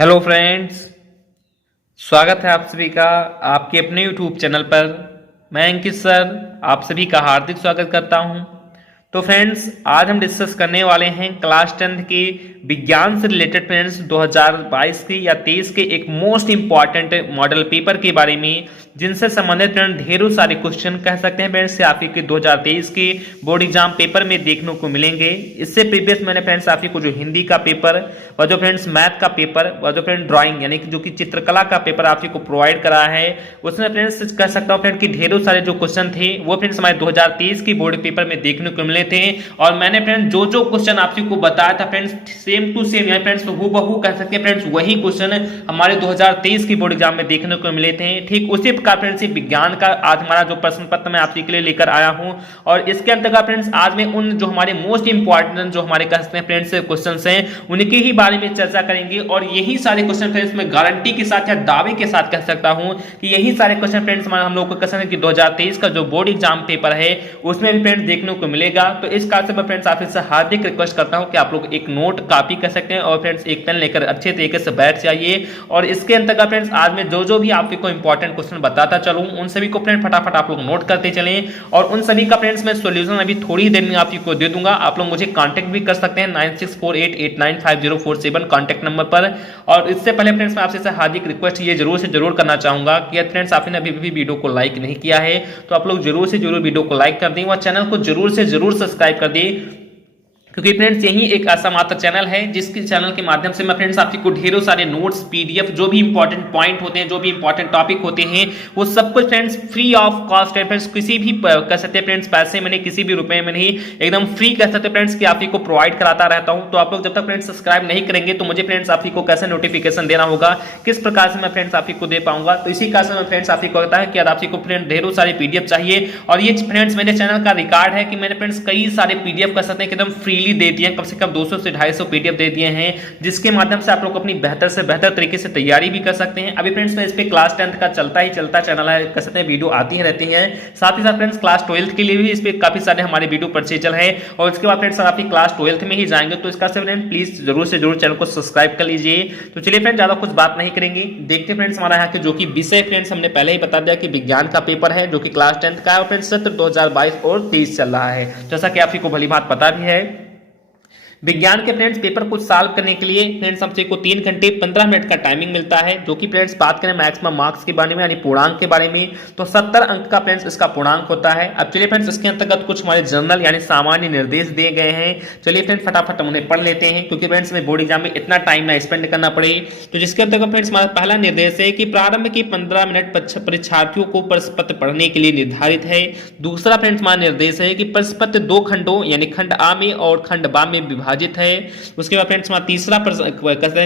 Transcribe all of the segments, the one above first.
Hello friends, स्वागत है आप सभी का आपके अपने यूट्यूब चैनल पर। मैं अंकित सर आप सभी का हार्दिक स्वागत करता हूं। तो फ्रेंड्स, आज हम डिस्कस करने वाले हैं क्लास 10th के विज्ञान से रिलेटेड फ्रेंड्स 2022 के या 23 के एक मोस्ट इंपॉर्टेंट मॉडल पेपर के बारे में, जिनसे संबंधित फ्रेंड ढेरों सारे क्वेश्चन कह सकते हैं फ्रेंड्स से आपके 2023 के बोर्ड एग्जाम पेपर में देखने को मिलेंगे। इससे प्रीवियस मैंने फ्रेंड्स आपको जो हिंदी का पेपर व जो फ्रेंड्स मैथ का पेपर व जो फ्रेंड ड्राइंग यानी कि जो कि चित्रकला का पेपर आपको प्रोवाइड करा है, उसमें फ्रेंड्स कह सकता हूँ फ्रेंड कि ढेरों सारे जो क्वेश्चन थे वो फ्रेंड्स हमारे 2023 की बोर्ड पेपर में देखने को मिले थे। और मैंने फ्रेंड जो जो क्वेश्चन आपको बताया था फ्रेंड्स सेम टू सेम यानी फ्रेंड्स हूबहू कह सकते हैं फ्रेंड्स वही क्वेश्चन हमारे 2023 की बोर्ड एग्जाम में देखने को मिले थे। ठीक उसी प्रकार फ्रेंड्स विज्ञान का आज हमारा जो प्रश्न पत्र मैं आपके लिए लेकर आया हूं, और इसके अंतर्गत फ्रेंड्स आज मैं उन जो हमारे मोस्ट इंपॉर्टेंट जो हमारे कह सकते हैं फ्रेंड्स क्वेश्चंस हैं उनके ही बारे में चर्चा करेंगे। और यही सारे क्वेश्चन फ्रेंड्स मैं गारंटी के साथ या दावे के साथ कह सकता हूं कि यही सारे क्वेश्चन फ्रेंड्स हम लोग को कह सकते हैं कि 2023 का जो बोर्ड एग्जाम पेपर है उसमें भी फ्रेंड्स देखने को मिलेगा। तो इस कारण से मैं फ्रेंड्स आपसे हार्दिक रिक्वेस्ट करता हूं कि आप लोग एक नोट कॉपी कर सकते हैं और फ्रेंड्स एक पेन लेकर अच्छे तरीके से बैठ जाइए। और इसके अंतर्गत फ्रेंड्स आज मैं जो जो भी आपको इंपॉर्टेंट क्वेश्चन बताता चलूं उन सभी को फ्रेंड फटाफट आप लोग नोट करते चलें, और उन सभी का फ्रेंड्स मैं सॉल्यूशन अभी थोड़ी देर में आपको दे दूंगा। आप लोग मुझे कांटेक्ट भी कर सकते हैं 9648895047 कांटेक्ट नंबर पर। और इससे पहले फ्रेंड्स मैं आपसे हार्दिक रिक्वेस्ट ये जरूर से जरूर करना चाहूंगा कि फ्रेंड्स आपने अभी भी वीडियो को लाइक नहीं किया है तो आप लोग जरूर से जरूर वीडियो को लाइक कर दें और चैनल को जरूर से जरूर सब्सक्राइब कर दें, क्योंकि फ्रेंड्स यही एक ऐसा मात्र चैनल है जिसके चैनल के माध्यम से मैं फ्रेंड्स आपको ढेरों सारे नोट्स पीडीएफ जो भी इंपॉर्टेंट पॉइंट होते हैं जो भी इंपॉर्टेंट टॉपिक होते हैं वो सब कुछ फ्रेंड्स फ्री ऑफ कॉस्ट है फ्रेंड्स, किसी भी कह सकते हैं फ्रेंड्स पैसे में नहीं, किसी भी रुपए में नहीं, एकदम फ्री कह सकते हैं फ्रेंड्स कि आपको प्रोवाइड कराता रहता हूं। तो आप लोग जब तक फ्रेंड्स सब्सक्राइब नहीं करेंगे तो मुझे फ्रेंड्स आपको कैसे नोटिफिकेशन देना होगा, किस प्रकार से मैं फ्रेंड्स आपको दे पाऊंगा। तो इसी कारण से मैं फ्रेंड्स आपको कहता है कि आपको फ्रेंड ढेरों सारे पीडीएफ चाहिए, और ये फ्रेंड्स मेरे चैनल का रिकॉर्ड है कि मैंने फ्रेंड्स कई सारे पीडीएफ कह सकते हैं एकदम फ्रीली दे दिए, कम से कम 200 से 250 पीडीएफ दे दिए हैं, जिसके माध्यम से आप लोग अपनी बेहतर से बेहतर तरीके से तैयारी भी कर सकते हैं। अभी फ्रेंड्स मैं इस पे क्लास 10th का चलता ही चलता चैनल है, कह सकते हैं वीडियो आती ही रहती हैं। साथ ही साथ फ्रेंड्स क्लास 12th के लिए भी इस पे काफी सारे हमारे वीडियो परचेजल है, और उसके बाद फ्रेंड्स आप क्लास 12th में ही जाएंगे तो इसका से फ्रेंड प्लीज जरूर से जरूर चैनल को सब्सक्राइब कर लीजिए। तो चलिए फ्रेंड्स ज्यादा कुछ बात नहीं करेंगे, देखते फ्रेंड्स हमारा यहाँ के जो कि विषय फ्रेंड्स हमने पहले ही बता दिया कि विज्ञान का पेपर है जो कि क्लास 10th का है, और फ्रेंड्स सत्र 2022 और 23 चल रहा है, जैसा कि आपको भली बात पता भी है। विज्ञान के फ्रेंड्स पेपर को सॉल्व करने के लिए फ्रेंड्स हमसे को 3 घंटे 15 मिनट का टाइमिंग मिलता है, जो कि फ्रेंड्स बात करें मैक्सिमम मार्क्स के बारे में यानी पूर्णांक के बारे में तो 70 अंक का फ्रेंड्स इसका पूर्णांक होता है। अब चलिए फ्रेंड्स इसके अंतर्गत कुछ हमारे जनरल यानी सामान्य निर्देश दिए गए हैं, चलिए फ्रेंड्स फटाफट हम उन्हें पढ़ लेते हैं क्योंकि फ्रेंड्स में बोर्ड एग्जाम में इतना टाइम ना स्पेंड करना पड़े। तो जिसके अंतर्गत फ्रेंड्स हमारा पहला निर्देश है कि प्रारंभ के 15 मिनट परीक्षार्थियों को प्रश्न पत्र पढ़ने के लिए निर्धारित है। दूसरा फ्रेंड्स हमारा निर्देश है कि प्रश्न पत्र 2 खंडों यानी खंड आ में और खंड बा में विभाजित है। उसके बाद फ्रेंड्स हमारा तीसरा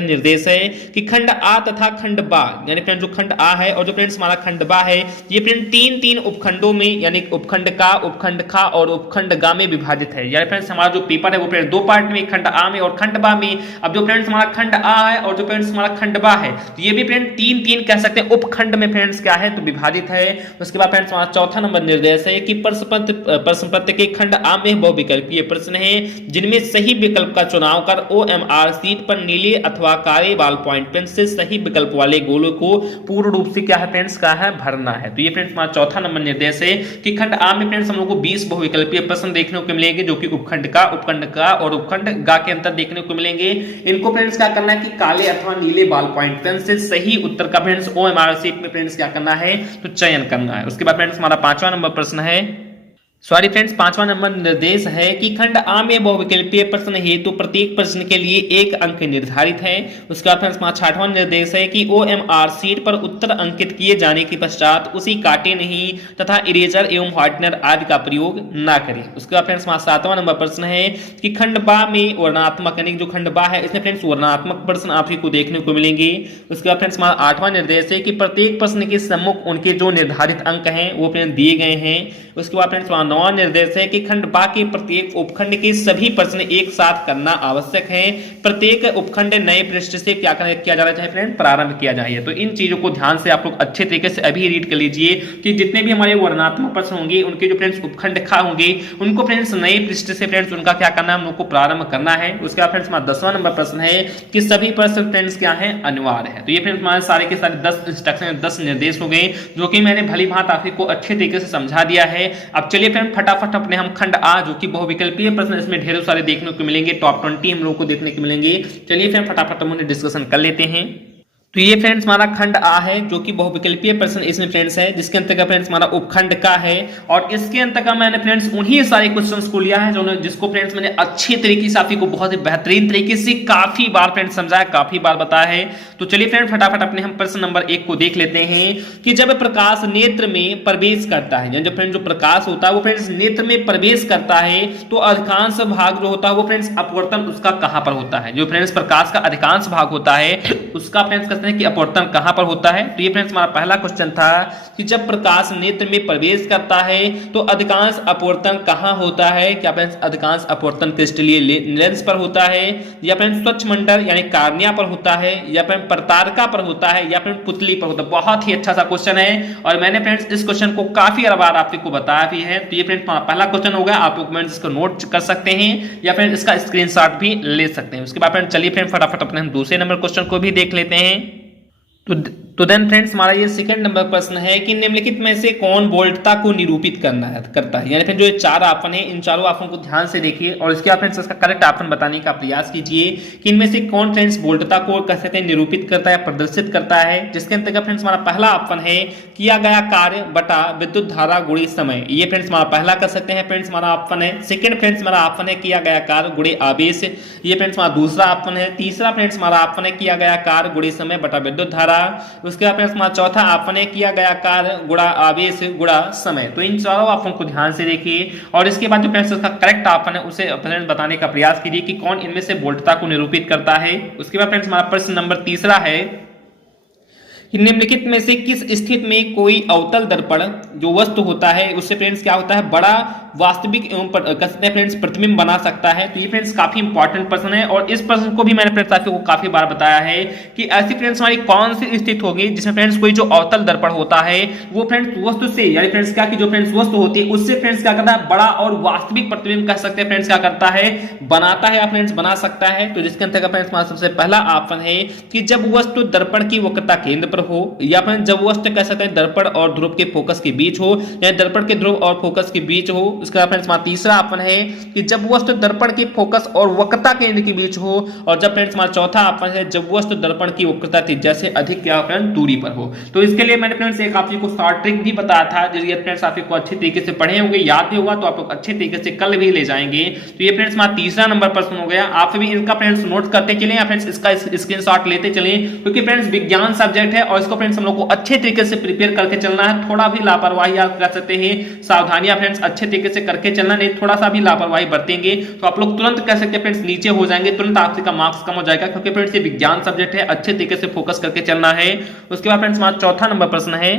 निर्देश है कि खंड आ तथा खंड बा यानी फ्रेंड्स जो खंड आ है और जो फ्रेंड्स हमारा खंड बा है ये फ्रेंड तीन उपखंडों में यानी उपखंड का, उपखंड खा और उपखंड गा में विभाजित है। यानी फ्रेंड्स हमारा जो पेपर है वो फ्रेंड 2 पार्ट में, खंड आ में और खंड बा में। अब जो फ्रेंड्स हमारा खंड आ है और जो फ्रेंड्स हमारा खंड बा है तो ये भी फ्रेंड तीन कह सकते हैं उपखंड में फ्रेंड्स क्या है तो विभाजित है। उसके बाद फ्रेंड्स हमारा चौथा नंबर निर्देश है कि प्रश्न पत्र के खंड आ में बहुविकल्पीय प्रश्न है जिनमें सही विकल्प का चुनाव कर OMR सीट पर नीले अथवा काले बॉल पॉइंट पेन से सही विकल्प वाले गोलों को पूर्ण रूप से क्या है फ्रेंड्स का है भरना है। तो ये फ्रेंड्स हमारा चौथा नंबर निर्देश है कि खंड आ में फ्रेंड्स हम लोग को 20 बहुविकल्पीय प्रश्न देखने को मिलेंगे जो कि उपखंड का और उपखंड गा के अंतर देखने को मिलेंगे। इनको फ्रेंड्स क्या करना है कि काले अथवा नीले बॉल पॉइंट पेन से सही उत्तर का फ्रेंड्स OMR सीट में फ्रेंड्स क्या करना है तो चयन करना है। उसके बाद फ्रेंड्स हमारा 5वां नंबर प्रश्न है, सॉरी फ्रेंड्स 5वां नंबर निर्देश है कि खंड आ में बहुविकल्पीय प्रश्न हेतु प्रत्येक प्रश्न के लिए 1 अंक निर्धारित है। उसके बाद फ्रेंड्स 6वां निर्देश है कि OMR सीट पर उत्तर अंकित किए जाने के पश्चात उसी काटे नहीं तथा इरेजर एवं व्हाइटनर आदि का प्रयोग न करें। उसके बाद फ्रेंड्स 7वां नंबर प्रश्न है कि खंड बा में वर्णात्मक यानी जो खंड बा है इसमें फ्रेंड्स वर्णात्मक प्रश्न आपको देखने को मिलेंगे। उसके बाद फ्रेंड्स 8वां निर्देश है कि प्रत्येक प्रश्न के सम्मुख उनके जो निर्धारित अंक हैं वो फ्रेंड्स दिए गए हैं। उसके बाद फ्रेंड्स नौवां निर्देश है कि खंड बा के प्रत्येक उपखंड के सभी प्रश्न एक साथ करना आवश्यक है। प्रत्येक उपखंड नए पृष्ठ से क्या किया जाना चाहिए फ्रेंड, प्रारंभ किया जाए। तो इन चीजों को ध्यान से आप लोग अच्छे तरीके से अभी रीड कर लीजिए कि जितने भी हमारे वर्णनात्मक प्रश्न होंगे उनके जो फ्रेंड्स उपखंड खा होंगे उनको फ्रेंड्स नए पृष्ठ से फ्रेंड्स उनका क्या करना है, हम लोग को प्रारंभ करना है। उसके बाद फ्रेंड्स हमारा 10वां नंबर प्रश्न है कि सभी प्रश्न फ्रेंड्स क्या है, अनिवार्य है। तो ये फ्रेंड्स हमारे सारे के सारे 10 इंस्ट्रक्शन 10 निर्देश हो गए जो कि मैंने भली भांति आपको अच्छे तरीके से समझा दिया है। अब चलिए फ्रेंड फटाफट अपने हम खंड आ जो कि बहुविकल्पीय प्रश्न, इसमें ढेरों सारे देखने को मिलेंगे, टॉप 20 हम लोग को देखने को मिलेंगे। चलिए फ्रेंड फटाफट हम उन्हें डिस्कशन कर लेते हैं। तो ये फ्रेंड्स हमारा खंड आ है जो कि बहुविकल्पीय प्रश्न इसमें फ्रेंड्स है, जिसके अंतर्गत फ्रेंड्स हमारा उपखंड का है। और इसके अंतर्गत मैंने फ्रेंड्स उन्हीं सारे क्वेश्चंस को लिया है जिसको फ्रेंड्स मैंने अच्छे तरीके से आपको बहुत ही बेहतरीन तरीके से काफी बार फ्रेंड्स समझाया, काफी बार बताया है। तो चलिए फ्रेंड फटाफट अपने हम प्रश्न नंबर 1 को देख लेते हैं कि जब प्रकाश नेत्र में प्रवेश करता है, जो फ्रेंड जो प्रकाश होता है वो फ्रेंड्स नेत्र में प्रवेश करता है तो अधिकांश भाग जो होता है वो फ्रेंड्स अपवर्तन उसका कहां पर होता है। जो फ्रेंड्स प्रकाश का अधिकांश भाग होता है उसका फ्रेंड्स कि अपवर्तन कहां पर होता है। तो ये फ्रेंड्स हमारा पहला क्वेश्चन था कि जब प्रकाश नेत्र में प्रवेश करता है तो अधिकांश अपवर्तन कहां होता है। क्या फ्रेंड्स अधिकांश अपवर्तन क्रिस्टलीय लेंस पर होता है, या फ्रेंड्स स्वच्छ मंडल यानी कार्निया पर होता है, या फ्रेंड्स प्रतारका पर होता है, या फ्रेंड्स पुतली पर होता है। बहुत ही अच्छा सा क्वेश्चन है और मैंने फ्रेंड्स इस क्वेश्चन को काफी बार आपको बताया भी है। तो ये फ्रेंड्स पहला क्वेश्चन हो गया, आप लोग फ्रेंड्स इसको नोट कर सकते हैं या फ्रेंड्स इसका स्क्रीनशॉट भी ले सकते हैं। उसके बाद फ्रेंड्स चलिए फ्रेंड्स फटाफट अपने हम दूसरे नंबर क्वेश्चन को भी देख लेते हैं। तो देन फ्रेंड्स हमारा ये सेकंड नंबर प्रश्न है कि निम्नलिखित में से कौन वोल्टता को निरूपित करता है। यानी फिर जो ये चार ऑप्शन है इन चारों ऑप्शन को ध्यान से देखिए और इसके बाद फ्रेंड्स इसका करेक्ट ऑप्शन बताने का प्रयास कीजिए कि इनमें से कौन फ्रेंड्स वोल्टता को कह सकते हैं निरूपित करता है, प्रदर्शित करता है। जिसके अंतर्गत फ्रेंड्स हमारा पहला ऑप्शन है किया गया कार्य बटा विद्युत धारा गुणे समय। ये फ्रेंड्स हमारा पहला कर सकते हैं फ्रेंड्स हमारा ऑप्शन है। सेकंड फ्रेंड्स हमारा ऑप्शन है किया गया कार्य गुणे आवेश। ये फ्रेंड्स हमारा दूसरा ऑप्शन है। तीसरा फ्रेंड्स हमारा ऑप्शन है किया गया कार्य गुणे समय बटा विद्युत धारा। उसके बाद फ्रेंड्स हमारा चौथा ऑप्शन है किया गया कार्य गुणा आवेश गुणा समय। तो इन चारों ऑप्शन को ध्यान से देखिए और इसके बाद जो फ्रेंड्स उसका करेक्ट ऑप्शन है उसे फ्रेंड्स बताने का प्रयास कीजिए कि कौन इनमें से वोल्टता को निरूपित करता है। उसके बाद फ्रेंड्स हमारा प्रश्न नंबर तीसरा है कि निम्नलिखित में से किस स्थिति में कोई अवतल दर्पण जो वस्तु होता है उससे फ्रेंड्स क्या होता है, बड़ा वास्तविक एवं फ्रेंड्स प्रतिबिंब बना सकता है। तो ये फ्रेंड्स काफी इंपॉर्टेंट प्रश्न है और इस प्रश्न को भी मैंने फ्रेंड्स आपको काफी बार बताया है कि ऐसी फ्रेंड्स हमारी कौन सी स्थिति होगी जिसमें फ्रेंड्स कोई जो अवतल दर्पण होता है वो फ्रेंड्स वस्तु से यानी फ्रेंड्स क्या की जो फ्रेंड्स वस्तु होती है उससे फ्रेंड्स क्या करता है, बड़ा और वास्तविक प्रतिबिंब कह सकते हैं फ्रेंड्स क्या करता है, बनाता है या फ्रेंड्स बना सकता है। तो जिसके अंतर्गत फ्रेंड्स हमारा सबसे पहला ऑप्शन है कि जब वस्तु दर्पण की वक्रता केंद्र पर हो, या फिर जब वस्तु कह सकते हैं दर्पण और ध्रुव के फोकस के बीच हो या दर्पण के ध्रुव और फोकस के बीच हो। उसके बाद फ्रेंड्स हमारा तीसरा ऑप्शन है कि जब वस्तु दर्पण के फोकस और वक्रता केंद्र के बीच हो, और जब फ्रेंड्स हमारा चौथा ऑप्शन है जब वस्तु दर्पण की वक्रता त्रिज्या से अधिक क्या फ्रेंड्स दूरी पर हो। तो इसके लिए मैंने फ्रेंड्स एक आपको शॉर्ट ट्रिक भी बताया था जिसके फ्रेंड्स आपको अच्छे तरीके से पढ़े होंगे, याद भी होगा तो आप लोग अच्छे तरीके से कल भी ले जाएंगे। तो ये फ्रेंड्स हमारा तीसरा नंबर प्रश्न हो गया। आप भी इनका फ्रेंड्स नोट करते चलें या फ्रेंड्स इसका स्क्रीनशॉट लेते चलें क्योंकि फ्रेंड्स विज्ञान सब्जेक्ट है और इसको फ्रेंड्स हम लोग को अच्छे तरीके से प्रिपेयर करके चलना है। थोड़ा भी लापरवाही आप कर सकते हैं, सावधानियां फ्रेंड्स अच्छे तरीके से करके चलना, नहीं थोड़ा सा भी लापरवाही बरतेंगे तो आप लोग तुरंत कह सकते हैं फ्रेंड्स नीचे हो जाएंगे, तुरंत आपसे का मार्क्स कम हो जाएगा क्योंकि फ्रेंड्स ये विज्ञान सब्जेक्ट है, अच्छे तरीके से फोकस करके चलना है। उसके बाद फ्रेंड्स हमारा चौथा नंबर प्रश्न है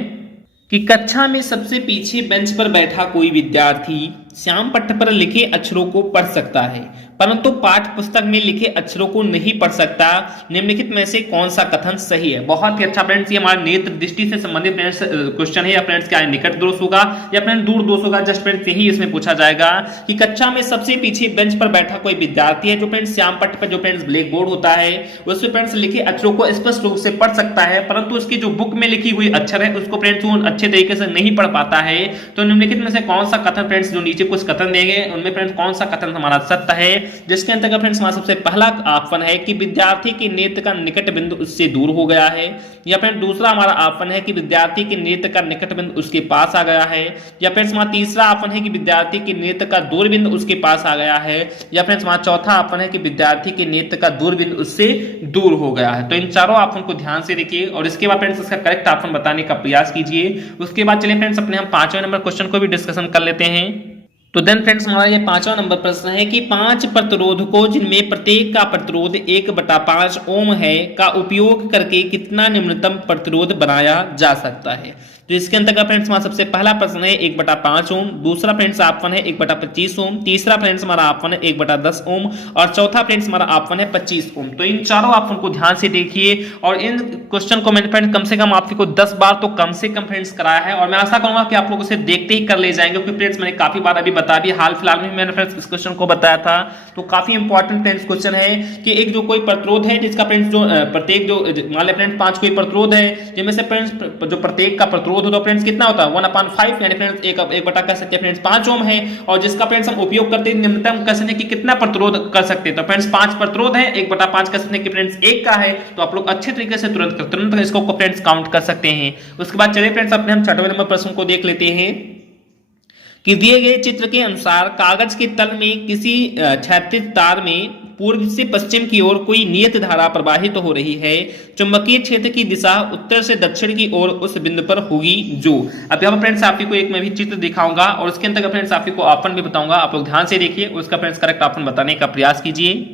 कि कक्षा में सबसे पीछे बेंच पर बैठा कोई विद्यार्थी श्याम पट्ट पर लिखे अक्षरों को पढ़ सकता है परंतु पाठ्य पुस्तक में लिखे अक्षरों को नहीं पढ़ सकता। निम्नलिखित में से कौन सा कथन सही है। बहुत ही अच्छा फ्रेंड्स, ये हमारे नेत्र दृष्टि से संबंधित फ्रेंड्स क्वेश्चन है या फ्रेंड्स क्या है, निकट दोष होगा या फ्रेंड्स दूर दोष होगा। जस्ट फ्रेंड्स यही इसमें पूछा जाएगा कि कक्षा में सबसे पीछे बेंच पर बैठा कोई विद्यार्थी है जो फ्रेंड्स श्याम पट्ट पर जो फ्रेंड्स ब्लैक बोर्ड होता है उसमें फ्रेंड्स लिखे अक्षरों को स्पष्ट रूप से पढ़ सकता है परंतु उसकी जो बुक में लिखी हुई अक्षर है उसको फ्रेंड्स वो अच्छे तरीके से नहीं पढ़ पाता है। तो निम्नलिखित में से कौन सा कथन फ्रेंड्स जो नीचे कुछ कथन देंगे उनमें फ्रेंड्स कौन सा कथन हमारा सत्य है। जिसके अंतर्गत फ्रेंड्स हमारा सबसे पहला ऑप्शन है कि विद्यार्थी के नेत्र का निकट बिंदु उससे दूर हो गया है, या फिर दूसरा हमारा ऑप्शन है कि विद्यार्थी के नेत्र का निकट बिंदु उसके पास आ गया है, या फिर हमारा तीसरा ऑप्शन है कि विद्यार्थी के नेत्र का दूर बिंदु उसके पास आ गया है, या फिर हमारा चौथा ऑप्शन है कि विद्यार्थी के नेत्र का दूर बिंदु उससे दूर हो गया है। तो इन चारों ऑप्शन को ध्यान से देखिए और इसके बाद फ्रेंड्स इसका करेक्ट ऑप्शन बताने का प्रयास कीजिए। उसके बाद चलिए फ्रेंड्स अपने हम 5वें नंबर क्वेश्चन को भी डिस्कशन कर लेते हैं। तो देन फ्रेंड्स हमारा ये 5वां नंबर प्रश्न है कि 5 प्रतिरोधकों जिनमें प्रत्येक का प्रतिरोध 1/5 ओम है का उपयोग करके कितना न्यूनतम प्रतिरोध बनाया जा सकता है। तो इसके अंतर्गत फ्रेंड्स हमारा सबसे पहला प्रश्न है 1/5 ओम, दूसरा फ्रेंड्स ऑप्शन है 1/25 ओम, तीसरा फ्रेंड्स हमारा ऑप्शन है 1/10 ओम और चौथा फ्रेंड्स हमारा ऑप्शन है 25 ओम। तो इन चारों ऑप्शन को ध्यान से देखिए और इन क्वेश्चन को मैंने फ्रेंड्स कम से कम आपको 10 बार तो कम से कम फ्रेंड्स कराया है और मैं आशा करूंगा कि आप लोग उसे देखते ही कर ले जाएंगे, क्योंकि फ्रेंड्स मैंने काफी बार अभी बता दिया, हाल फिलहाल में मैंने फ्रेंड्स इस क्वेश्चन को बताया था। तो काफी इंपॉर्टेंट फ्रेंड्स क्वेश्चन है कि एक जो कोई प्रतिरोध है जिसका फ्रेंड्स जो प्रत्येक जो मान ले फ्रेंड्स 5 कोई प्रतिरोध है जिनमें से फ्रेंड्स जो प्रत्येक का प्रतिरोध होता है फ्रेंड्स कितना होता है 1/5 यानी फ्रेंड्स एक बटा कह सकते हैं फ्रेंड्स 5 ओम है और जिसका फ्रेंड्स हम उपयोग करते हैं न्यूनतम कह सकते हैं कि कितना प्रतिरोध कर सकते हैं। तो फ्रेंड्स 5 प्रतिरोध है 1/5 कह सकते हैं कि फ्रेंड्स 1 का है, तो आप लोग अच्छे तरीके से तुरंत इसको फ्रेंड्स काउंट कर सकते हैं। उसके बाद चलिए फ्रेंड्स अपने हम 6वें नंबर प्रश्न को देख लेते हैं कि दिए गए चित्र के अनुसार कागज के तल में किसी क्षैतिज तार में पूर्व से पश्चिम की ओर कोई नियत धारा प्रवाहित हो रही है। चुंबकीय क्षेत्र की दिशा उत्तर से दक्षिण की ओर उस बिंदु पर होगी जो। अब यहाँ फ्रेंड्स आपको एक मैं भी चित्र दिखाऊंगा और उसके अंतर्गत फ्रेंड्स आपको ऑप्शन भी बताऊंगा, आप लोग ध्यान से देखिए उसका फ्रेंड्स करेक्ट ऑप्शन बताने का प्रयास कीजिए।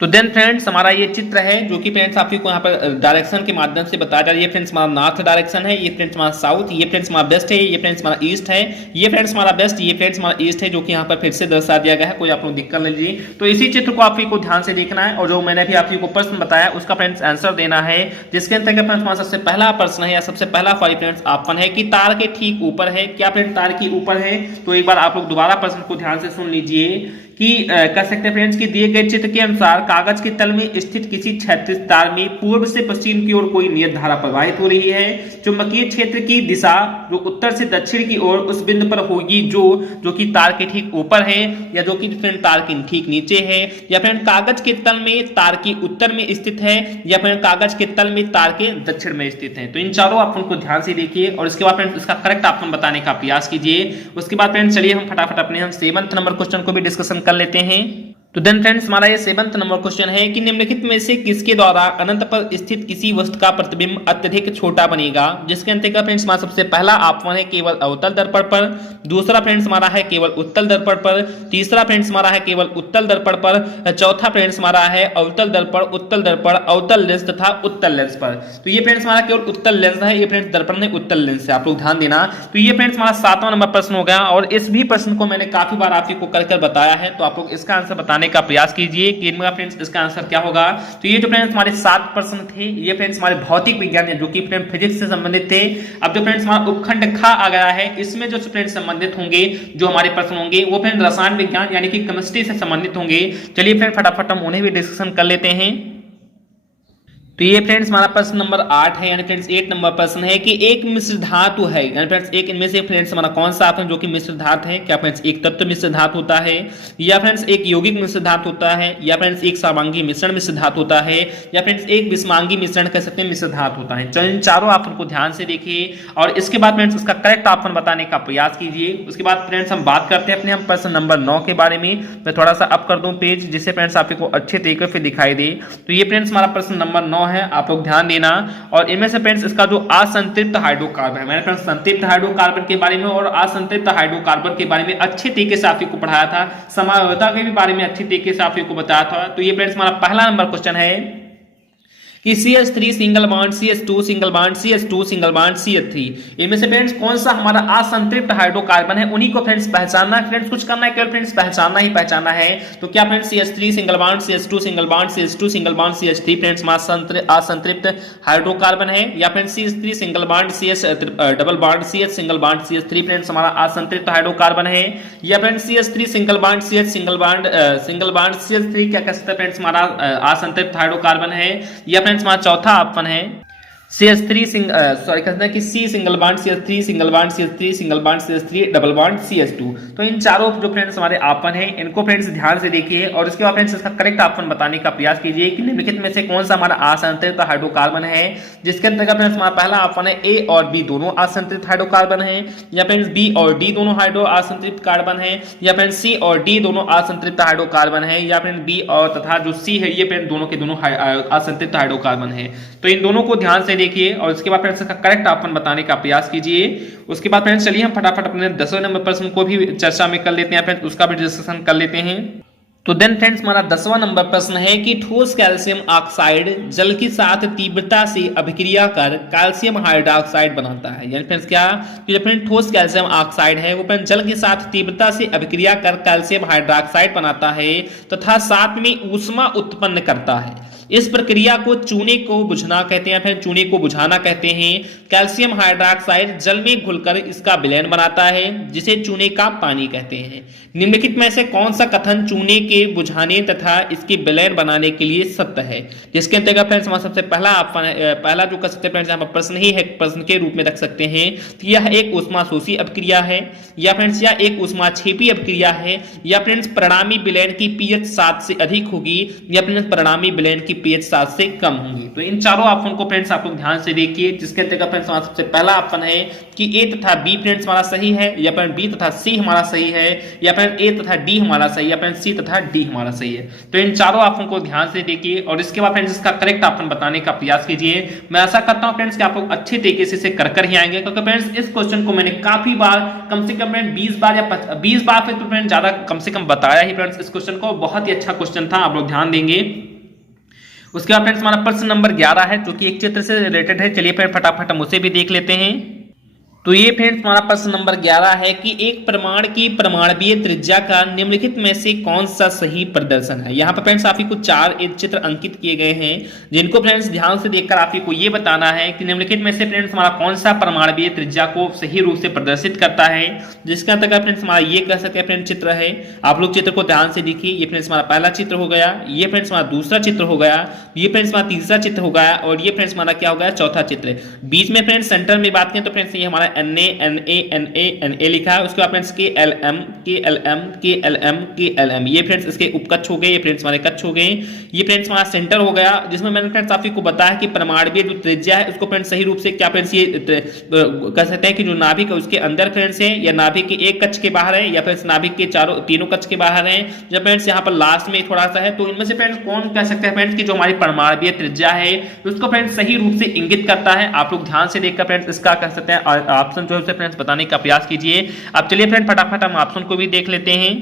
तो देन फ्रेंड्स हमारा ये चित्र है जो कि फ्रेंड्स आपको यहाँ पर डायरेक्शन के माध्यम से बताया जा रहा है। ये फ्रेंड्स हमारा नॉर्थ डायरेक्शन है, ये फ्रेंड्स हमारा साउथ, ये फ्रेंड्स हमारा वेस्ट है, ये फ्रेंड्स हमारा ईस्ट है, ये फ्रेंड्स हमारा वेस्ट, ये फ्रेंड्स हमारा ईस्ट है, जो कि यहाँ पर फिर से दर्शा दिया गया है, कोई आप लोग दिक्कत नहीं लीजिए। तो इसी चित्र को आपको ध्यान से देखना है और जो मैंने भी आपको प्रश्न बताया उसका फ्रेंड्स आंसर देना है, जिसके अंतर्गत फ्रेंड्स हमारा सबसे पहला प्रश्न है या सबसे पहला फ्रेंड्स ऑप्शन है कि तार के ठीक ऊपर है। क्या फ्रेंड्स तार के ऊपर है? तो एक बार आप लोग दोबारा प्रश्न को ध्यान से सुन लीजिए कि कह सकते हैं फ्रेंड्स कि दिए गए चित्र के अनुसार कागज के तल में स्थित किसी क्षैतिज तार में पूर्व से पश्चिम की ओर कोई नियत धारा प्रवाहित हो रही है। चुंबकीय क्षेत्र की दिशा जो उत्तर से दक्षिण की ओर उस बिंदु पर होगी जो कि तार के ठीक ऊपर है या जो कि फ्रेंड तार के ठीक नीचे है, या फ्रेंड कागज के तल में तार के उत्तर में स्थित है, या फ्रेंड कागज के तल में तार के दक्षिण में स्थित है। तो इन चारों ऑप्शन को ध्यान से देखिए और इसके बाद फ्रेंड्स इसका करेक्ट ऑप्शन बताने का प्रयास कीजिए। उसके बाद फ्रेंड्स चलिए हम फटाफट अपने हम 7th नंबर क्वेश्चन को भी डिस्कशन कर लेते हैं। तो देन फ्रेंड्स हमारा ये 7th नंबर क्वेश्चन है कि निम्नलिखित में से किसके द्वारा अनंत पर स्थित किसी वस्तु का प्रतिबिंब अत्यधिक छोटा बनेगा, जिसके अंतर्गत फ्रेंड्स हमारा सबसे पहला ऑप्शन है केवल अवतल दर्पण पर, दूसरा फ्रेंड्स हमारा है केवल उत्तल दर्पण पर, तीसरा फ्रेंड्स हमारा है केवल उत्तल दर्पण पर, चौथा फ्रेंड्स हमारा है अवतल दर्पण, उत्तल दर्पण, अवतल लेंस तथा उत्तल लेंस पर। तो ये फ्रेंड्स हमारा केवल उत्तल लेंस है, ये फ्रेंड्स दर्पण नहीं उत्तल लेंस है, आप लोग ध्यान देना। तो ये फ्रेंड्स हमारा 7वां नंबर प्रश्न हो गया और इस भी प्रश्न को मैंने काफी बार आपको कर बताया है, तो आप लोग इसका आंसर बताने का प्रयास कीजिए कि इनका फ्रेंड्स इसका आंसर क्या होगा। तो ये जो फ्रेंड्स हमारे 7 प्रश्न थे ये फ्रेंड्स हमारे भौतिक विज्ञान जो कि फ्रेंड्स फिजिक्स से संबंधित थे। अब जो फ्रेंड्स हमारा उपखंड ख आ गया है इसमें जो फ्रेंड्स संबंधित होंगे जो हमारे प्रश्न होंगे वो फ्रेंड्स रसायन विज्ञान यानी कि केमिस्ट्री से संबंधित होंगे। चलिए फ्रेंड फटाफट हम उन्हें भी डिस्कशन कर लेते हैं। तो ये फ्रेंड्स हमारा प्रश्न नंबर 8 है यानी फ्रेंड्स 8 नंबर प्रश्न है कि एक मिश्र धातु है, यानी फ्रेंड्स एक इनमें से फ्रेंड्स हमारा कौन सा ऑप्शन जो कि मिश्र धातु है, क्या फ्रेंड्स एक तत्व मिश्र धातु होता है, या फ्रेंड्स एक यौगिक मिश्र धातु होता है, या फ्रेंड्स एक समांगी मिश्रण मिश्र धातु होता है, या फ्रेंड्स एक विषमांगी मिश्रण कह सकते हैं मिश्र धातु होता है। चलिए इन चारों ऑप्शन को ध्यान से देखिए और इसके बाद फ्रेंड्स इसका करेक्ट ऑप्शन बताने का प्रयास कीजिए। उसके बाद फ्रेंड्स हम बात करते हैं अपने हम प्रश्न नंबर 9 के बारे में। मैं थोड़ा सा अप कर दूं पेज जिससे फ्रेंड्स आपको अच्छे तरीके से दिखाई दे। तो ये फ्रेंड्स हमारा प्रश्न नंबर 9 है, आप लोग ध्यान देना। और इनमें से फ्रेंड्स इसका जो असंतृप्त हाइड्रोकार्बन है, मैंने फ्रेंड्स संतृप्त हाइड्रोकार्बन के बारे में और असंतृप्त हाइड्रोकार्बन के बारे में अच्छे तरीके से आपको पढ़ाया था, समयोता के भी बारे में अच्छे तरीके से आपको बताया था। तो ये फ्रेंड्स हमारा पहला नंबर क्वेश्चन है कि CH3 single bond CH2 single bond CH2 single bond CH3, इनमें से फ्रेंड्स कौन सा हमारा असंतृप्त हाइड्रोकार्बन है, उन्हीं को फ्रेंड्स पहचानना है। फ्रेंड्स कुछ करना है केवल फ्रेंड्स पहचानना ही पहचानना है। तो क्या friends CH3 single bond CH2 single bond CH2 single bond CH3 friends हमारा असंतृप्त हाइड्रोकार्बन है, या friends CH3 single bond CH double bond CH single bond CH3 friends हमारा असंतृप्त हाइड्रोकार्बन है, या friends CH3 single bond CH single bond CH3 क्या कह सकते हैं फ्रेंड्स हमारा असंतृप्त हाइड्रोकार्बन है, या फ्रेंड्स हमारा चौथा ऑप्शन है CH3 सॉरी कहते हैं कि C single bond CH3 single bond CH3 single bond CH3 double bond CH2। तो इन चारों जो फ्रेंड्स हमारे ऑप्शन हैं इनको फ्रेंड्स ध्यान से देखिए और उसके बाद फ्रेंड्स इसका करेक्ट ऑप्शन बताने का प्रयास कीजिए कि निम्नलिखित में से कौन सा हमारा असंतृप्त हाइड्रोकार्बन है, जिसके अंतर्गत फ्रेंड्स हमारा पहला ऑप्शन है A और B दोनों असंतृप्त हाइड्रोकार्बन है, या फ्रेंड्स B और D दोनों असंतृप्त कार्बन है, या फ्रेंड्स C और D दोनों असंतृप्त हाइड्रोकार्बन है, या फ्रेंड्स B और तथा जो C है ये फ्रेंड्स दोनों के दोनों असंतृप्त हाइड्रोकार्बन है। तो इन दोनों को ध्यान से देखिए और उसके बाद फ्रेंड्स इसका करेक्ट ऑप्शन बताने का प्रयास कीजिए। उसके बाद फ्रेंड्स चलिए हम फटाफट अपने 10वें नंबर प्रश्न को भी चर्चा में कर लेते हैं फ्रेंड्स, उसका भी डिस्कशन कर लेते हैं। तो देन फ्रेंड्स हमारा 10वां नंबर प्रश्न है कि ठोस कैल्शियम ऑक्साइड जल के साथ तीव्रता से अभिक्रिया कर कैल्शियम हाइड्रोक्साइड बनाता है। यानी फ्रेंड्स क्या, कि जो फ्रेंड ठोस कैल्शियम ऑक्साइड है वो फ्रेंड्स जल के साथ तीव्रता से अभिक्रिया कर कैल्शियम हाइड्रोक्साइड बनाता है तथा साथ में ऊष्मा उत्पन्न करता है। इस प्रक्रिया को चूने को बुझना कहते हैं, फिर चूने को बुझाना कहते हैं। कैल्शियम हाइड्रोक्साइड जल में घुलकर इसका विलयन बनाता है जिसे चूने का पानी कहते हैं। निम्नलिखित में से कौन सा कथन चूने के बुझाने तथा इसके विलयन बनाने के लिए सत्य है? जिसके अंतर्गत फ्रेंड्स हमारा सबसे पहला जो कर सकते हैं फ्रेंड्स यहाँ पर प्रश्न ही है, प्रश्न के रूप में रख सकते हैं कि यह एक ऊष्माशोषी अपक्रिया है या फ्रेंड्स यह एक ऊष्माक्षेपी अपक्रिया है या फ्रेंड्स परिणामी विलयन की पीएच 7 से अधिक होगी या फ्रेंड्स परिणामी विलयन की पीएच 7 से कम होंगी। तो इन चारों ऑप्शन को फ्रेंड्स आप लोग ध्यान से देखिए, जिसके अंतर्गत फ्रेंड्स हमारा सबसे पहला ऑप्शन है कि ए तथा बी फ्रेंड्स हमारा सही है या फ्रेंड बी तथा सी हमारा सही है या फ्रेंड ए तथा डी हमारा सही है या फ्रेंड सी तथा डी हमारा सही है। तो इन चारों ऑप्शन को ध्यान से देखिए और इसके बाद फ्रेंड्स इसका करेक्ट ऑप्शन बताने का प्रयास कीजिए। मैं आशा करता हूं फ्रेंड्स कि आप लोग अच्छे तरीके से इसे कर ही आएंगे, क्योंकि फ्रेंड्स इस क्वेश्चन को मैंने काफी बार, कम से कम 20 बार या 20 बार फिर तो फ्रेंड्स ज्यादा कम से कम बताया ही फ्रेंड्स इस क्वेश्चन को। बहुत ही अच्छा क्वेश्चन था, आप लोग ध्यान देंगे। उसके बाद फ्रेंड्स हमारा प्रश्न नंबर 11 है जो कि एक चित्र से रिलेटेड है। चलिए फिर फटाफट हम उसे भी देख लेते हैं। तो ये फ्रेंड्स हमारा प्रश्न नंबर 11 है कि एक परमाणु की परमाणुीय त्रिज्या का निम्नलिखित में से कौन सा सही प्रदर्शन है। यहाँ पर फ्रेंड्स आप ही को 4 चित्र अंकित किए गए हैं जिनको फ्रेंड्स ध्यान से देखकर आप ही को ये बताना है कि निम्नलिखित में से फ्रेंड्स हमारा कौन सा परमाणुीय त्रिज्या को सही रूप से प्रदर्शित करता है। जिसके अंतर्गत फ्रेंड्स हमारा ये कह सकते हैं फ्रेंड्स चित्र है, आप लोग चित्र को ध्यान से देखिए। ये फ्रेंड्स हमारा पहला चित्र हो गया, ये फ्रेंड्स हमारा दूसरा चित्र हो गया, ये फ्रेंड्स हमारा तीसरा चित्र हो गया और ये फ्रेंड्स हमारा क्या हो गया, चौथा चित्र। बीच में फ्रेंड्स सेंटर में बात करें तो फ्रेंड्स ये हमारा Na लिखा है। उसके बाद फ्रेंड्स KLM ये फ्रेंड्स इसके उपकक्ष हो गए, ये फ्रेंड्स हमारे कक्ष हो गए। ये फ्रेंड्स हमारा सेंटर हो गया, जिसमें मैंने फ्रेंड्स आप को बताया कि परमाणुीय जो त्रिज्या है उसको फ्रेंड्स सही रूप से क्या फ्रेंड्स ये कह सकते हैं कि जो नाभिक है उसके अंदर फ्रेंड्स है या नाभिक के एक कक्ष के बाहर है या फ्रेंड्स नाभिक के तीनों कक्ष के बाहर है। जब फ्रेंड्स यहाँ पर लास्ट में थोड़ा सा है, तो इनमें से फ्रेंड्स कौन कह सकते हैं फ्रेंड्स की जो हमारी परमाणुीय त्रिज्या है उसको फ्रेंड्स सही रूप से इंगित करता है। आप लोग ध्यान से देखकर फ्रेंड्स इसका कह सकते हैं ऑप्शन जो है फ्रेंड्स बताने का प्रयास कीजिए। अब चलिए फ्रेंड फटाफट हम ऑप्शन को भी देख लेते हैं।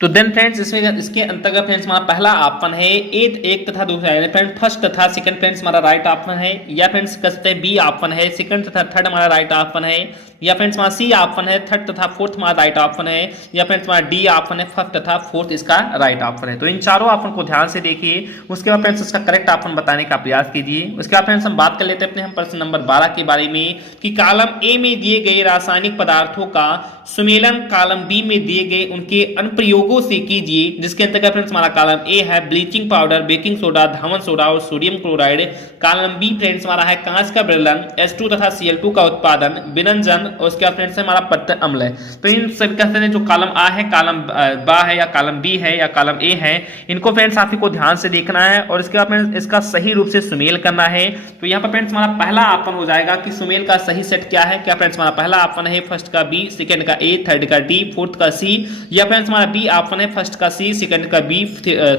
तो देन फ्रेंड्स इसमें इसके अंतर्गत फ्रेंड्स हमारा पहला ऑप्शन है एक तथा दूसरा फ्रेंड फर्स्ट तथा सेकंड फ्रेंड्स हमारा राइट ऑप्शन है, या फ्रेंड्स कहते हैं बी ऑप्शन है, सेकंड तथा थर्ड हमारा राइट ऑप्शन है, या फ्रेंड्स हमारा सी ऑप्शन है, थर्ड तथा फोर्थ हमारा राइट ऑप्शन है, या फ्रेंड्स हमारा डी ऑप्शन है, फर्स्ट तथा फोर्थ इसका राइट ऑप्शन है। तो इन चारों ऑप्शन को ध्यान से देखिए, उसके बाद फ्रेंड्स इसका करेक्ट ऑप्शन बताने का प्रयास कीजिए। उसके बाद फ्रेंड्स हम बात कर लेते हैं प्रश्न नंबर 12 के बारे में कि कॉलम ए में दिए गए रासायनिक पदार्थों का सुमेलन कॉलम बी में दिए गए उनके अनुप्रयोगों से कीजिए। जिसके अंतर्गत फ्रेंड्स हमारा कॉलम ए है ब्लीचिंग पाउडर, बेकिंग सोडा, धावन सोडा और sodium chloride. Column be friends हमारा है कांच का विलयन, H2 तथा Cl2 का उत्पादन, विनंजन और उसके बाद फ्रेंड्स हमारा पत्थर अम्ल है। तो इन सभी कहते हैं जो कॉलम आ है, कॉलम बा है या कॉलम बी है या कॉलम ए है, इनको फ्रेंड्स आप को ध्यान से देखना है और इसके बाद फ्रेंड्स इसका सही रूप से सुमेल करना है। तो यहाँ पर फ्रेंड्स हमारा पहला ऑप्शन हो जाएगा कि सुमेल का सही सेट क्या है। क्या फ्रेंड्स हमारा पहला ऑप्शन है फर्स्ट का बी, सेकंड का ए, थर्ड का डी, फोर्थ का सी, या फ्रेंड्स हमारा बी ऑप्शन है फर्स्ट का सी, सेकंड का बी,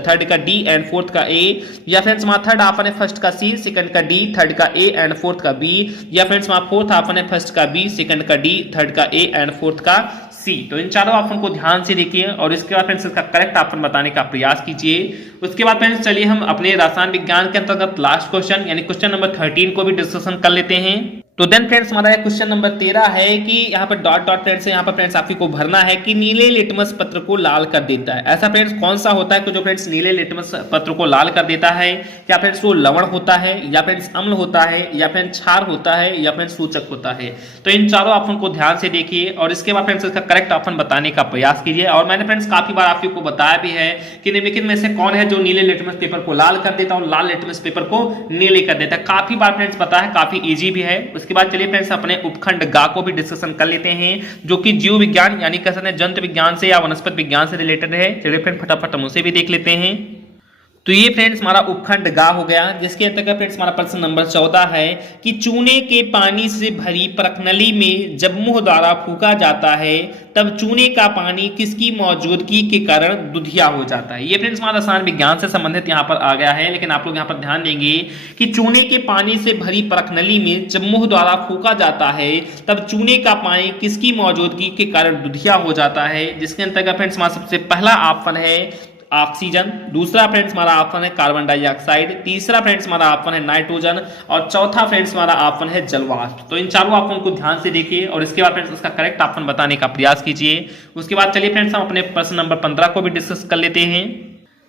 थर्ड का डी एंड फोर्थ का ए, या फ्रेंड्स हमारा थर्ड ऑप्शन है फर्स्ट का सी, सेकंड का डी, थर्ड का ए एंड फोर्थ का बी, या फ्रेंड्स हमारा फोर्थ ऑप्शन है फर्स्ट का बी, सेकंड का डी, थर्ड का ए एंड फोर्थ का सी। तो इन चारों ऑप्शन को ध्यान से देखिए और इसके बाद फ्रेंड्स इसका करेक्ट ऑप्शन बताने का प्रयास कीजिए। उसके बाद फ्रेंड्स चलिए हम अपने रसायन विज्ञान के अंतर्गत लास्ट क्वेश्चन यानी क्वेश्चन नंबर 13 को भी डिस्कशन कर लेते हैं। तो देन फ्रेंड्स हमारा क्वेश्चन नंबर 13 है कि यहाँ पर डॉट डॉट फ्रेंड्स यहाँ पर फ्रेंड्स आप को भरना है कि नीले लिटमस पत्र को लाल कर देता है। ऐसा फ्रेंड्स कौन सा होता है कि जो फ्रेंड्स नीले लिटमस पत्र को लाल कर देता है? क्या फ्रेंड्स वो लवण होता है या फ्रेंड्स अम्ल होता है या फ्रेंड्स क्षार होता है या फ्रेंड्स सूचक होता है? तो इन चारों ऑप्शन को ध्यान से देखिए और इसके बाद फ्रेंड्स इसका करेक्ट ऑप्शन बताने का प्रयास कीजिए। और मैंने फ्रेंड्स काफी बार आप को बताया भी है कि निम्नलिखित में से कौन है जो नीले लिटमस पेपर को लाल कर देता है और लाल लिटमस पेपर को नीले कर देता है। काफी बार फ्रेंड्स पता है, काफी इजी भी है। उसके बाद चलिए फ्रेंड्स अपने उपखंड गा को भी डिस्कशन कर लेते हैं जो कि जीव विज्ञान यानी कह सकते हैं जंतु विज्ञान से या वनस्पति विज्ञान से रिलेटेड है। चलिए फ्रेंड फटाफट हम उसे भी देख लेते हैं। तो ये फ्रेंड्स हमारा उपखंड गा हो गया, जिसके अंतर्गत फ्रेंड्स हमारा प्रश्न नंबर 14 है कि चूने के पानी से भरी परखनली में जब मुंह द्वारा फूका जाता है तब चूने का पानी किसकी मौजूदगी के कारण दुधिया हो जाता है। ये फ्रेंड्स हमारा रसायन विज्ञान से संबंधित यहाँ पर आ गया है, लेकिन आप लोग यहाँ पर ध्यान देंगे कि चूने के पानी से भरी परखनली में जब मुंह द्वारा फूका जाता है तब चूने का पानी किसकी मौजूदगी के कारण दुधिया हो जाता है, जिसके अंतर्गत फ्रेंड्स हमारा सबसे पहला ऑप्शन है ऑक्सीजन, दूसरा फ्रेंड्स हमारा ऑप्शन है कार्बन डाइऑक्साइड, तीसरा फ्रेंड्स हमारा ऑप्शन है नाइट्रोजन और चौथा फ्रेंड्स हमारा ऑप्शन है जलवाष्प। तो इन चारों ऑप्शन को ध्यान से देखिए और इसके बाद फ्रेंड्स इसका करेक्ट ऑप्शन बताने का प्रयास कीजिए। उसके बाद चलिए फ्रेंड्स हम अपने प्रश्न नंबर 15 को भी डिस्कस कर लेते हैं।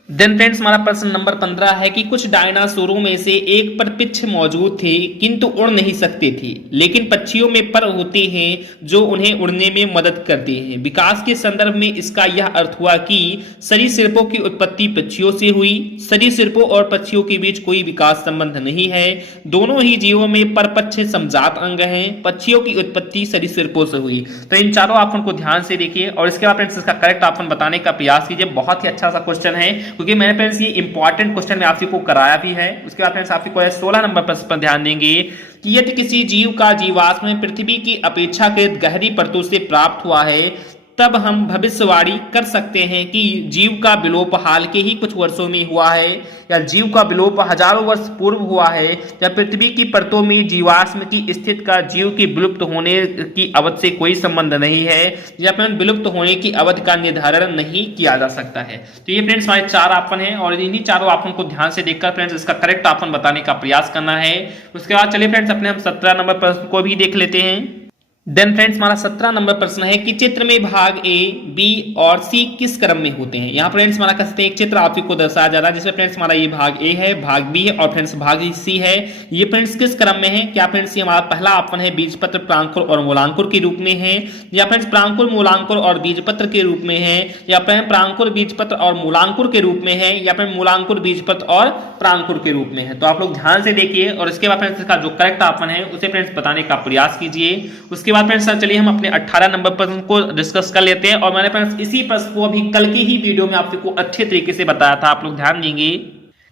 देन फ्रेंड्स हमारा प्रश्न नंबर 15 है कि कुछ डायनासोरों में से एक पर पिच्छ मौजूद थे किंतु उड़ नहीं सकते थे, लेकिन पक्षियों में पर होते हैं जो उन्हें उड़ने में मदद करते हैं। विकास के संदर्भ में इसका यह अर्थ हुआ कि सरीसृपों की उत्पत्ति पक्षियों से हुई। सरीसृपों और पक्षियों के बीच कोई विकास संबंध नहीं है, दोनों ही जीवों में परपक्ष समजात अंग हैं। पक्षियों की उत्पत्ति सरीसृपों से हुई। तो इन चारों ऑप्शन को ध्यान से देखिए और इसके बाद फ्रेंड्स इसका करेक्ट ऑप्शन बताने का प्रयास कीजिए। बहुत ही अच्छा सा क्वेश्चन है, क्योंकि मैंने फ्रेंड्स ये इंपॉर्टेंट क्वेश्चन में आपको कराया भी है। उसके बाद फ्रेंड्स आपको 16 नंबर प्रश्न पर ध्यान देंगे कि यदि किसी जीव का जीवाश्म पृथ्वी की अपेक्षाकृत गहरी परतों से प्राप्त हुआ है तब हम भविष्यवाणी कर सकते हैं कि जीव का विलोप हाल के ही कुछ वर्षों में हुआ है या जीव का विलोप हजारों वर्ष पूर्व हुआ है या पृथ्वी की परतों में जीवाश्म की स्थिति का जीव की विलुप्त होने की अवधि से कोई संबंध नहीं है या फिर विलुप्त होने की अवधि का निर्धारण नहीं किया जा सकता है। तो ये फ्रेंड्स हमारे 4 ऑप्शन हैं और इन्हीं चारों ऑप्शन को ध्यान से देखकर फ्रेंड्स इसका करेक्ट ऑप्शन बताने का प्रयास करना है। उसके बाद चलिए फ्रेंड्स अपने हम 17 नंबर प्रश्न को भी देख लेते हैं। देन फ्रेंड्स हमारा 17 नंबर प्रश्न है कि चित्र में भाग ए, बी और सी किस क्रम में होते हैं। यहाँ फ्रेंड्स हमारा कहते हैं एक चित्र आपको दर्शाया जा रहा है जिसमें फ्रेंड्स हमारा ये भाग ए है, भाग बी है और फ्रेंड्स भाग सी है। ये फ्रेंड्स किस क्रम में है? क्या फ्रेंड्स ये हमारा पहला ऑप्शन है बीजपत्र, प्रांकुर और मूलांकुर के रूप में है, या फ्रेंड्स प्रांकुर, मूलांकुर और बीजपत्र के रूप में है, या फिर प्रांकुर, बीजपत्र और मूलांकुर के रूप में है, या फिर मूलांकुर, बीजपत्र और प्रांकुर के रूप में है। तो आप लोग ध्यान से देखिए और इसके बाद फ्रेंड्स इसका जो करेक्ट ऑप्शन है उसे फ्रेंड्स बताने का प्रयास कीजिए। उसके बाद फ्रेंड्स चलिए हम अपने 18 नंबर प्रश्न को डिस्कस कर लेते हैं और मैंने फ्रेंड्स इसी प्रश्न को अभी कल के ही वीडियो में आपको अच्छे तरीके से बताया था। आप लोग ध्यान देंगे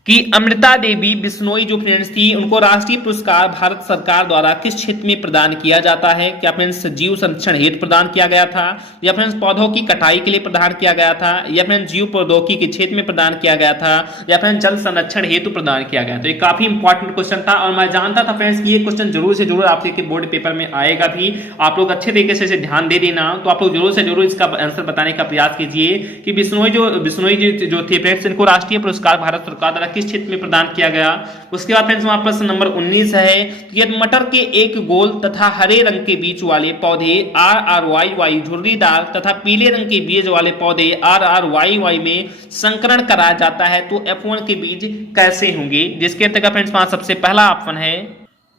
कि अमृता देवी बिश्नोई जो फ्रेंड्स थी उनको राष्ट्रीय पुरस्कार भारत सरकार द्वारा किस क्षेत्र में प्रदान किया जाता है? क्या फ्रेंड्स जीव संरक्षण हेतु प्रदान किया गया था, या फ्रेंड्स पौधों की कटाई के लिए प्रदान किया गया था, या फ्रेंड्स जीव प्रौद्योगिकी के क्षेत्र में प्रदान किया गया था, या फ्रेंड्स जल संरक्षण हेतु प्रदान किया गया? तो ये काफी इंपॉर्टेंट क्वेश्चन था और मैं जानता था फ्रेंड्स कि ये क्वेश्चन जरूर से जरूर आपके बोर्ड पेपर में आएगा भी। आप लोग अच्छे तरीके से ध्यान दे देना। तो आप लोग जरूर से जरूर इसका आंसर बताने का प्रयास कीजिए कि बिश्नोई जो थे फ्रेंड्स इनको राष्ट्रीय पुरस्कार भारत सरकार द्वारा किस क्षेत्र में प्रदान किया गया। उसके बाद फ्रेंड्स हमारा प्रश्न नंबर 19 है कि यदि मटर के एक गोल तथा हरे रंग के बीज वाले पौधे RRYY झुर्रीदार तथा पीले रंग के बीज वाले पौधे RRYY में संकरण कराया जाता है तो F1 के बीज कैसे होंगे? जिसके अंतर्गत फ्रेंड्स हमारा सबसे पहला ऑप्शन है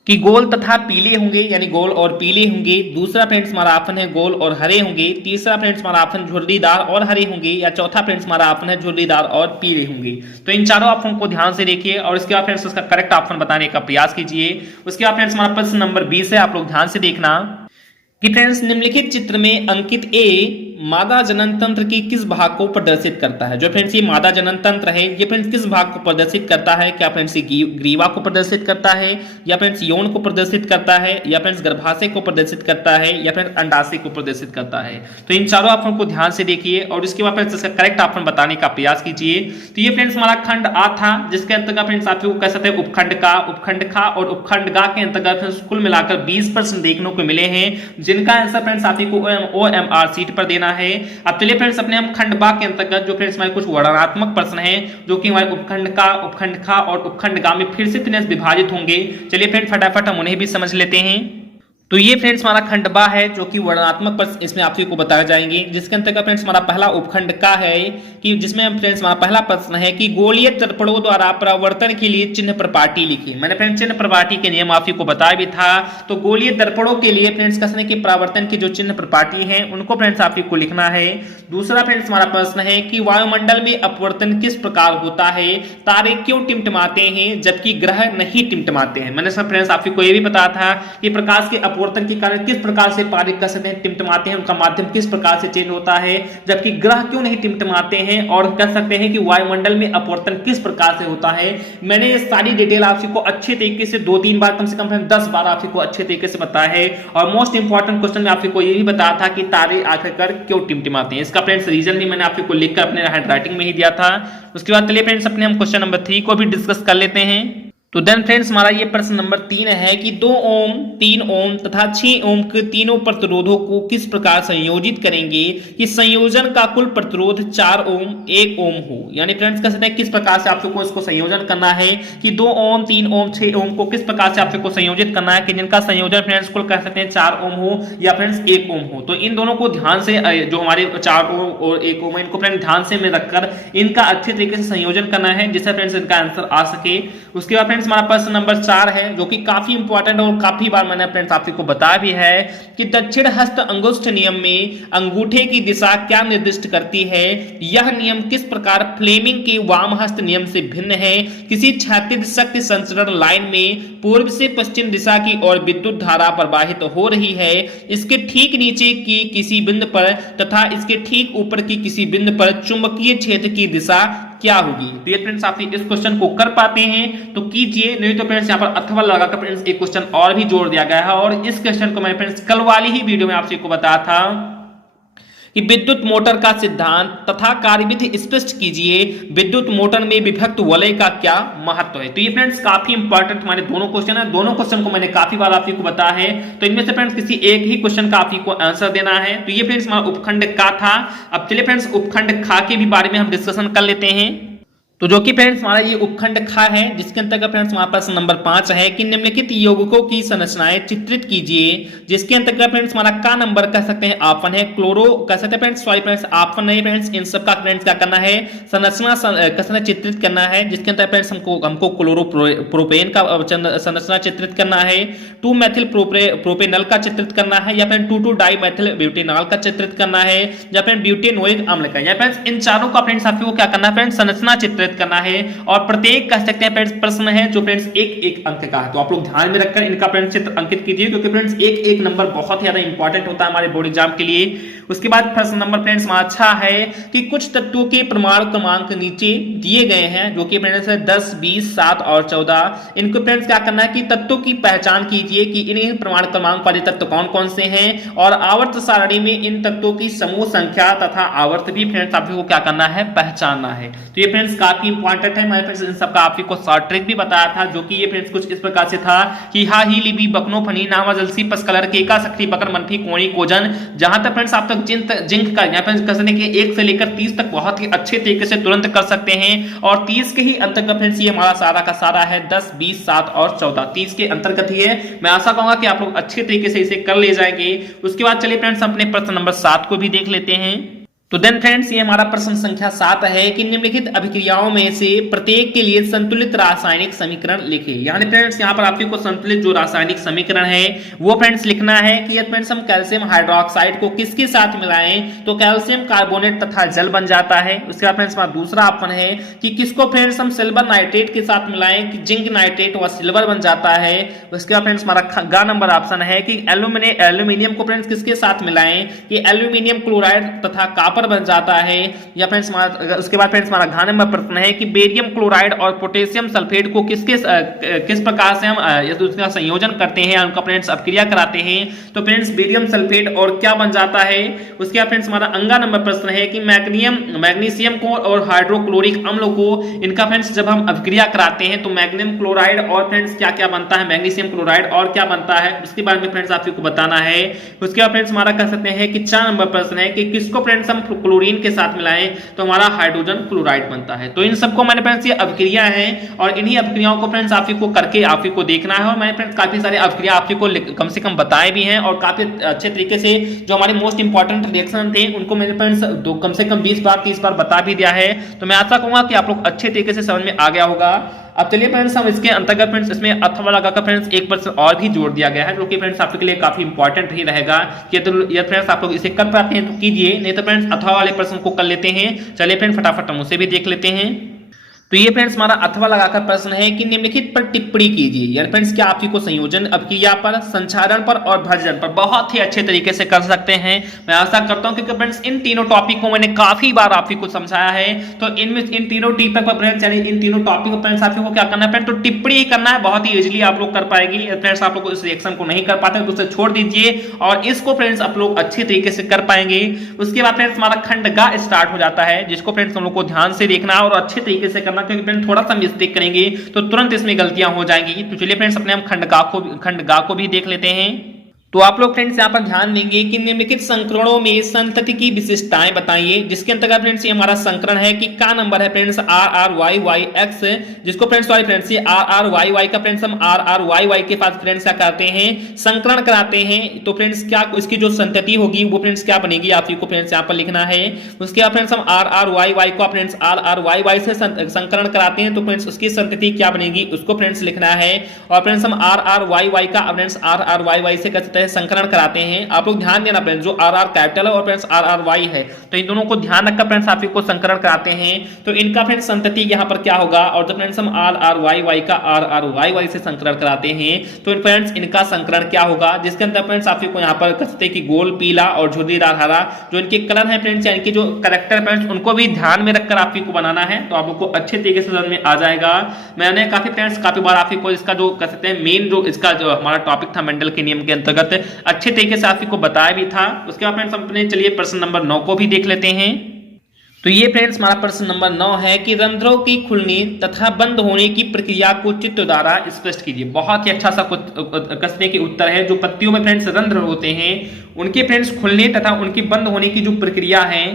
कि गोल तथा पीले होंगे, यानी गोल और पीले होंगे। दूसरा फ्रेंड्स हमारा ऑप्शन है गोल और हरे होंगे। तीसरा फ्रेंड्स हमारा ऑप्शन झुर्रीदार और हरे होंगे, या चौथा फ्रेंड्स हमारा ऑप्शन है झुर्रीदार और पीले होंगे। तो इन चारों ऑप्शन को ध्यान से देखिए और इसके बाद फ्रेंड्स उसका करेक्ट ऑप्शन बताने का प्रयास कीजिए। उसके बाद फ्रेंड्स हमारा प्रश्न नंबर 20 है। आप लोग ध्यान से देखना कि फ्रेंड्स निम्नलिखित चित्र में अंकित ए मादा जनन तंत्र की किस भाग को प्रदर्शित करता है? जो फ्रेंड्स ये मादा जनन तंत्र है ये फ्रेंड्स किस भाग को प्रदर्शित करता है? क्या फ्रेंड्स ये ग्रीवा को प्रदर्शित करता है, या फ्रेंड्स यौन को प्रदर्शित करता है, या फ्रेंड्स गर्भाशय को प्रदर्शित करता है, या फ्रेंड्स अंडाशय को प्रदर्शित करता है? तो इन चारों ऑप्शन को ध्यान से देखिए और इसके बाद फ्रेंड्स इसका करेक्ट ऑप्शन बताने का प्रयास कीजिए। तो ये फ्रेंड्स हमारा खंड आ था जिसके अंतर्गत फ्रेंड्स आपको कह सकते हैं उपखंड का, उपखंड खा और उपखंड गा के अंतर्गत कुल मिलाकर 20 प्रश्न देखने को मिले हैं जिनका आंसर फ्रेंड्स आपको OMR सीट पर देना है। अब चलिए फ्रेंड्स अपने हम खंड बा के अंतर्गत जो फ्रेंड्स हमारे कुछ वर्णनात्मक प्रश्न हैं जो कि हमारे उपखंड का, उपखंड खा और उपखंड गा में फिर से फ्रेंड्स विभाजित होंगे। चलिए फ्रेंड्स फटाफट हम उन्हें भी समझ लेते हैं। तो ये फ्रेंड्स हमारा खंड बा है जो कि वर्णनात्मक प्रश्न इसमें आपको बताए जाएंगे, जिसके अंतर्गत फ्रेंड्स हमारा पहला उपखंड का है कि जिसमें फ्रेंड्स हमारा पहला प्रश्न है कि गोलीय दर्पणों द्वारा परावर्तन के लिए चिन्ह प्रपाटी लिखी। मैंने फ्रेंड्स चिन्ह प्रपाटी के नियम आपको बताया भी था। तो गोलीय दर्पणों के लिए फ्रेंड्स कसने के परावर्तन की जो चिन्ह प्रपाटी है उनको फ्रेंड्स आपको लिखना है। दूसरा फ्रेंड्स हमारा प्रश्न है कि वायुमंडल में अपवर्तन किस प्रकार होता है? तारे क्यों टिमटिमाते हैं जबकि ग्रह नहीं टिमटिमाते हैं? मैंने सब फ्रेंड्स आपको ये भी बताया था कि प्रकाश के अपवर्तन के कारण किस प्रकार से पानी कह सकते हैं टिमटिमाते हैं, उनका माध्यम किस प्रकार से चेंज होता है, जबकि ग्रह क्यों नहीं टिमटिमाते हैं, और कह सकते हैं कि वायुमंडल में अपवर्तन किस प्रकार से होता है। मैंने ये सारी डिटेल आपको अच्छे तरीके से 2-3 बार, कम से कम 10 बार आपको अच्छे तरीके से बताया है। और मोस्ट इंपॉर्टेंट क्वेश्चन में आपको ये भी बताया था कि तारे आखिरकार क्यों टिमटिमाते हैं। इसका फ्रेंड्स रीजन भी मैंने आपको लिखकर अपने हैंडराइटिंग में ही दिया था। उसके बाद चलिए फ्रेंड्स अपने हम क्वेश्चन नंबर 3 को भी डिस्कस कर लेते हैं। तो देन फ्रेंड्स हमारा ये प्रश्न नंबर 3 है कि 2 ओम, 3 ओम तथा 6 ओम के तीनों प्रतिरोधों को किस प्रकार संयोजित करेंगे कि संयोजन का कुल प्रतिरोध 4 ओम 1 ओम हो। यानी फ्रेंड्स कह सकते हैं किस प्रकार से आपको इसको संयोजन करना है कि 2 ओम, 3 ओम, 6 ओम को किस प्रकार से आपको संयोजित करना है कि जिनका संयोजन फ्रेंड्स कुल कह सकते हैं 4 ओम हो या फ्रेंड्स 1 ओम हो। तो इन दोनों को ध्यान से, जो हमारे 4 ओम और 1 ओम है, इनको फ्रेंड्स ध्यान से में रखकर इनका अच्छे तरीके से संयोजन करना है जिससे फ्रेंड्स इनका आंसर आ सके। उसके बाद हमारा प्रश्न नंबर 4 है जो कि काफी इंपॉर्टेंट और काफी बार मैंने फ्रेंड्स आपको बताया भी है कि दक्षिण हस्त अंगुष्ठ नियम में अंगूठे की दिशा क्या निर्दिष्ट करती है। यह नियम किस प्रकार फ्लेमिंग के वाम हस्त नियम से भिन्न है। किसी क्षैतिज शक्ति संचरण लाइन में पूर्व से पश्चिम दिशा की ओर विद्युत धारा प्रवाहित हो रही है। इसके ठीक नीचे की किसी बिंदु पर तथा इसके ठीक ऊपर की किसी बिंदु पर चुंबकीय क्षेत्र की दिशा क्या होगी। तो ये फ्रेंड्स आप इस क्वेश्चन को कर पाते हैं तो कीजिए, नहीं तो फ्रेंड्स यहाँ पर अथवा लगाकर फ्रेंड्स एक क्वेश्चन और भी जोड़ दिया गया है। और इस क्वेश्चन को मैंने फ्रेंड्स कल वाली ही वीडियो में आपसे को बताया था कि विद्युत मोटर का सिद्धांत तथा कार्यविधि स्पष्ट कीजिए। विद्युत मोटर में विभक्त वलय का क्या महत्व है। तो ये फ्रेंड्स काफी इंपॉर्टेंट हमारे दोनों क्वेश्चन है। दोनों क्वेश्चन को मैंने काफी बार आपको बताया है। तो इनमें से फ्रेंड्स किसी एक ही क्वेश्चन का आपको आंसर देना है। तो ये फ्रेंड्स हमारा उपखंड का था। अब चलिए फ्रेंड्स उपखंड खा के भी बारे में हम डिस्कशन कर लेते हैं। तो जो कि फ्रेंड्स हमारा ये उपखंड खा है जिसके अंतर्गत फ्रेंड्स हमारा प्रश्न नंबर 5 है कि निम्नलिखित यौगिकों की संरचनाएं चित्रित कीजिए। जिसके अंतर्गत फ्रेंड्स हमारा का नंबर कह सकते हैं ऑप्शन है क्लोरो, कह सकते हैं फ्रेंड्स सॉरी फ्रेंड्स ऑप्शन नहीं फ्रेंड्स, इन सब का फ्रेंड्स क्या करना है संरचना कह सकते हैं चित्रित करना है। जिसके अंतर्गत फ्रेंड्स हमको क्लोरो प्रोपेन का संरचना चित्रित करना है, 2 मेथिल प्रोपेनल का चित्रित करना है, या फिर 2 डाई मेथिल ब्यूटेनॉल का चित्रित करना है, या फिर ब्यूटेनोइक अम्ल का। या फ्रेंड्स इन चारों का फ्रेंड्स आपको क्या करना है फ्रेंड्स संरचना चित्रित करना है। और प्रत्येक कह सकते हैं फ्रेंड्स प्रश्न है जो फ्रेंड्स एक अंक का है। तो आप लोग ध्यान में रखकर इनका फ्रेंड्स चित्र अंकित कीजिए क्योंकि फ्रेंड्स एक नंबर बहुत ही ज्यादा इंपॉर्टेंट होता है हमारे बोर्ड एग्जाम के लिए। उसके बाद प्रश्न नंबर फ्रेंड्स अच्छा है कि कुछ तत्वों के परमाणु क्रमांक नीचे दिए गए हैं जो कि फ्रेंड्स है 10, 20, 7 और 14। इनको फ्रेंड्स क्या करना है कि तत्वों की पहचान कीजिए कि इन परमाणु क्रमांक वाले तत्व कौन कौन से हैं और आवर्त सारणी में इन तत्वों की समूह संख्या तथा आवर्त भी फ्रेंड्स आपको क्या करना है पहचानना है। तो ये फ्रेंड्स काफी इंपॉर्टेंट है। मैंने फ्रेंड्स इन सबका आपको शॉर्ट ट्रिक भी बताया था जो कि ये फ्रेंड्स कुछ इस प्रकार से था कि हा ही लिबी बकनो फनी नामा जलसी पसकलर केका सक्री बकर मनफी कोणी कोजन। जहां तक फ्रेंड्स आप तक जिंक का यहाँ फ्रेंड्स कह सकते हैं कि 1 से लेकर 30 तक बहुत ही अच्छे तरीके से तुरंत कर सकते हैं। और 30 के ही अंतर्गत फ्रेंड्स ये हमारा सारा का सारा है 10, 20, 7 और 14 30 के अंतर्गत ही है। मैं आशा कहूंगा कि आप लोग अच्छे तरीके से इसे कर ले जाएंगे। उसके बाद चलिए फ्रेंड्स अपने प्रश्न नंबर 7 को भी देख लेते हैं। तो देन फ्रेंड्स ये हमारा प्रश्न संख्या 7 है कि निम्नलिखित अभिक्रियाओं में से प्रत्येक के लिए संतुलित रासायनिक समीकरण लिखें। यानी फ्रेंड्स यहाँ पर आपको संतुलित जो रासायनिक समीकरण है वो फ्रेंड्स लिखना है कि यदि फ्रेंड्स हम कैल्शियम हाइड्रोक्साइड को किसके साथ मिलाएं तो कैल्शियम कार्बोनेट तथा जल बन जाता है। उसके बाद फ्रेंड्स हमारा दूसरा ऑप्शन है कि किसको फ्रेंड्स हम सिल्वर नाइट्रेट के साथ मिलाएं कि जिंक नाइट्रेट व सिल्वर बन जाता है। उसके बाद फ्रेंड्स हमारा ग नंबर ऑप्शन है कि एल्यूमिनियम को फ्रेंड्स किसके साथ मिलाएं कि एल्यूमिनियम क्लोराइड तथा कॉपर बन जाता है। या फ्रेंड्स उसके बाद फ्रेंड्स हमारा घ नंबर प्रश्न है कि बेरियम क्लोराइड और पोटेशियम सल्फेट को किस प्रकार से हम उसका संयोजन करते हैं उनका फ्रेंड्स अपक्रिया कराते हैं तो फ्रेंड्स बेरियम सल्फेट और क्या बन जाता है। उसके बाद फ्रेंड्स हमारा अंगा नंबर प्रश्न है कि मैग्नीशियम को और हाइड्रोक्लोरिक अम्ल को इनका फ्रेंड्स जब हम अपक्रिया कराते हैं तो मैग्नीशियम क्लोराइड और फ्रेंड्स क्या क्या बनता है मैग्नीशियम क्लोराइड और क्या बनता है उसके बारे में फ्रेंड्स आपको बताना है। उसके बाद फ्रेंड्स हमारा कह सकते हैं कि 4 नंबर प्रश्न है कि किसको फ्रेंड्स हम क्लोरीन के साथ मिलाएं तो हमारा हाइड्रोजन क्लोराइड बनता है। तो इन सबको मैंने फ्रेंड्स ये अभिक्रिया है और इन्हीं अभिक्रियाओं को फ्रेंड्स आपको करके आपको देखना है। और मैंने फ्रेंड्स काफी सारे अभिक्रिया आपको कम से कम बताए भी हैं और काफी अच्छे तरीके से जो हमारे मोस्ट इंपॉर्टेंट रिएक्शन थे उनको मैंने फ्रेंड्स कम से कम 20 बार 30 बार बता भी दिया है। तो मैं आशा करूंगा कि आप लोग अच्छे तरीके से समझ में आ गया होगा। अब चलिए फ्रेंड्स हम इसके अंतर्गत फ्रेंड्स इसमें अथवा लगाकर फ्रेंड्स एक प्रश्न और भी जोड़ दिया गया है जो कि फ्रेंड्स आपके लिए काफी इंपॉर्टेंट ही रहेगा कि तो ये फ्रेंड्स आप लोग इसे कर पाते हैं तो कीजिए, नहीं तो फ्रेंड्स अथवा वाले प्रश्न को कर लेते हैं। चलिए फ्रेंड्स फटाफट हम उसे भी देख लेते हैं। तो ये फ्रेंड्स हमारा अथवा लगाकर प्रश्न है कि निम्नलिखित पर टिप्पणी कीजिए, यानी फ्रेंड्स क्या आपकी को संयोजन अभिक्रिया पर, संचारण पर और भर्जन पर बहुत ही अच्छे तरीके से कर सकते हैं। मैं आशा करता हूं क्योंकि फ्रेंड्स इन तीनों टॉपिक को मैंने काफी बार आपको को समझाया है, तो इनमें इन तीनों टॉपिक पर फ्रेंड्स यानी इन तीनों टॉपिक पर फ्रेंड्स आपको क्या करना है फ्रेंड्स, तो टिप्पणी ही करना है, बहुत ही इजीली आप लोग कर पाएगी। फ्रेंड्स आप लोग इस रिएक्शन को नहीं कर पाते तो उसे छोड़ दीजिए और इसको फ्रेंड्स आप लोग अच्छे तरीके से कर पाएंगे। उसके बाद फ्रेंड्स हमारा खंड गा स्टार्ट हो जाता है, जिसको फ्रेंड्स हम लोग को ध्यान से देखना और अच्छे तरीके से करना, क्योंकि फ्रेंड्स थोड़ा सा मिस्टेक करेंगे तो तुरंत इसमें गलतियां हो जाएंगी। तो चलिए फ्रेंड्स अपने हम खंड गा को भी देख लेते हैं। तो आप लोग फ्रेंड्स यहाँ पर ध्यान देंगे कि निम्नलिखित संकरणों में संतति की विशेषताएं बताइए, जिसके अंतर्गत फ्रेंड्स ये हमारा संकरण है कि का नंबर है फ्रेंड्स RRYYX, जिसको फ्रेंड्स सॉरी फ्रेंड्स ये RRYY का फ्रेंड्स हम RRYY के पास फ्रेंड्स क्या करते हैं, संकरण कराते हैं। तो फ्रेंड्स क्या इसकी जो संतति होगी वो फ्रेंड्स क्या बनेगी, आप को फ्रेंड्स यहाँ पर लिखना है। उसके बाद फ्रेंड्स हम RRYY को फ्रेंड्स RRYY से संकरण कराते हैं, तो फ्रेंड्स उसकी संतति क्या बनेगी उसको फ्रेंड्स लिखना है। और फ्रेंड्स हम RRYY का फ्रेंड्स RRYY से कहते हैं संकरण कराते हैं। आप लोग ध्यान देना फ्रेंड्स, जो RR कैपिटल है और फ्रेंड्स RRY है, तो इन दोनों को ध्यान रखकर फ्रेंड्स आप को संकरण कराते हैं। तो इनका फ्रेंड्स संतति यहाँ पर क्या होगा, और जब फ्रेंड्स हम RRYY का RRYY से संकरण कराते हैं तो फ्रेंड्स इनका संकरण क्या होगा, जिसके अंदर फ्रेंड्स आप को यहाँ पर कहते हैं कि गोल पीला और झुर्रीदार हरा जो इनके कलर है फ्रेंड्स, यानी कि जो करेक्टर फ्रेंड्स उनको भी ध्यान में रखकर आप को बनाना है, तो आप लोग को अच्छे तरीके से समझ में आ जाएगा। मैंने काफी बार आप को इसका जो कह सकते हैं मेन जो इसका जो हमारा टॉपिक था मेंडल के नियम के अंतर्गत अच्छे तरीके से आपको बताया भी था। उसके बाद फ्रेंड्स अपने चलिए प्रश्न नंबर 9 को भी देख लेते हैं। तो ये फ्रेंड्स हमारा प्रश्न नंबर 9 है कि रंध्रों की खुलने तथा बंद होने की प्रक्रिया को चित्र द्वारा स्पष्ट कीजिए। बहुत ही अच्छा सा कसने के उत्तर है। जो पत्तियों में फ्रेंड्स रंध्र होते हैं उनके फ्रेंड्स खुलने तथा उनके बंद होने की जो प्रक्रिया है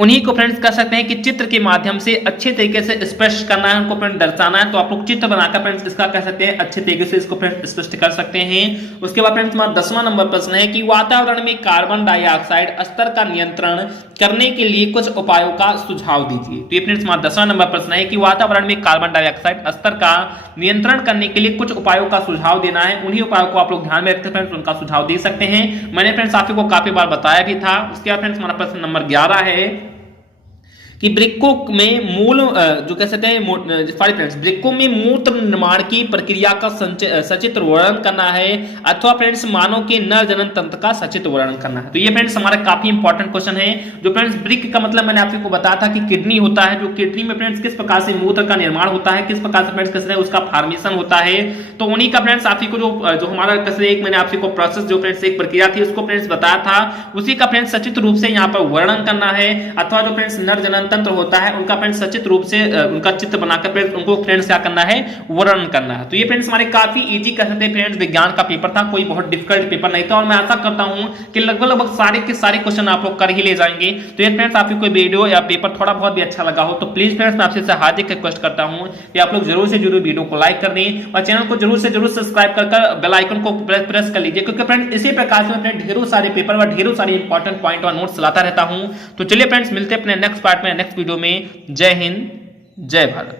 उन्हीं को फ्रेंड्स कह सकते हैं कि चित्र के माध्यम से अच्छे तरीके से स्पष्ट करना है, उनको फ्रेंड्स दर्शाना है। तो आप लोग चित्र बनाकर फ्रेंड्स इसका कह सकते हैं अच्छे तरीके से इसको फ्रेंड्स स्पष्ट कर सकते हैं। उसके बाद फ्रेंड्स हमारा 10वां नंबर प्रश्न है कि वातावरण में कार्बन डाइऑक्साइड स्तर का नियंत्रण करने के लिए कुछ उपायों का सुझाव दीजिए। तो ये फ्रेंड्स हमारा 10वां नंबर प्रश्न है कि वातावरण में कार्बन डाइऑक्साइड स्तर का नियंत्रण करने के लिए कुछ उपायों का सुझाव देना है। उन्हीं उपायों को आप लोग ध्यान में रखते हैं फ्रेंड्स, उनका सुझाव दे सकते हैं। मैंने फ्रेंड्स आपको काफी बार बताया भी था। उसके बाद फ्रेंड्स हमारा प्रश्न नंबर 11 है कि वृक्कों में मूल जो कह सकते हैं सॉरी फ्रेंड्स वृक्कों में मूत्र निर्माण की प्रक्रिया का सचित्र वर्णन करना है, अथवा फ्रेंड्स मानव के नर जनन तंत्र का सचित्र वर्णन करना है। तो ये फ्रेंड्स हमारा काफी इंपॉर्टेंट क्वेश्चन है। जो फ्रेंड्स वृक्क का मतलब मैंने आपको बताया था कि किडनी होता है, जो किडनी में फ्रेंड्स किस प्रकार से मूत्र का निर्माण होता है, किस प्रकार से फ्रेंड्स कैसे उसका फॉर्मेशन होता है। तो उन्हीं का फ्रेंड्स आपको जो हमारा कैसे एक मैंने आपको प्रोसेस जो फ्रेंड्स एक प्रक्रिया थी उसको फ्रेंड्स बताया था, उसी का फ्रेंड्स सचित्र रूप से यहाँ पर वर्णन करना है। अथवा जो फ्रेंड्स नर जनन तंत्र होता है उनका फ्रेंड्स सचित्र रूप से उनका चित्र बनाकर फ्रेंड्स उनको फ्रेंड्स क्या करना है, वर्णन करना है। तो ये फ्रेंड्स हमारे काफी इजी कह सकते हैं फ्रेंड्स विज्ञान का पेपर था, कोई बहुत डिफिकल्ट पेपर नहीं था। और मैं आशा करता हूं कि लगभग सारे के सारे क्वेश्चन आप लोग कर ही ले जाएंगे। तो ये फ्रेंड्स आपको कोई वीडियो या पेपर थोड़ा बहुत भी अच्छा लगा हो तो प्लीज फ्रेंड्स मैं आपसे हार्दिक रिक्वेस्ट करता हूं कि आप लोग जरूर से जरूर वीडियो को लाइक कर दें और चैनल को जरूर से जरूर सब्सक्राइब कर बेल आइकन को प्रेस कर लीजिए, क्योंकि फ्रेंड्स इसी प्रकार से मैं ढेरों सारे पेपर और ढेरों सारे इंपॉर्टेंट पॉइंट और नोट्स लाता रहता हूं। तो चलिए फ्रेंड्स मिलते हैं अपने नेक्स्ट पार्ट में, नेक्स्ट वीडियो में। जय हिंद, जय भारत।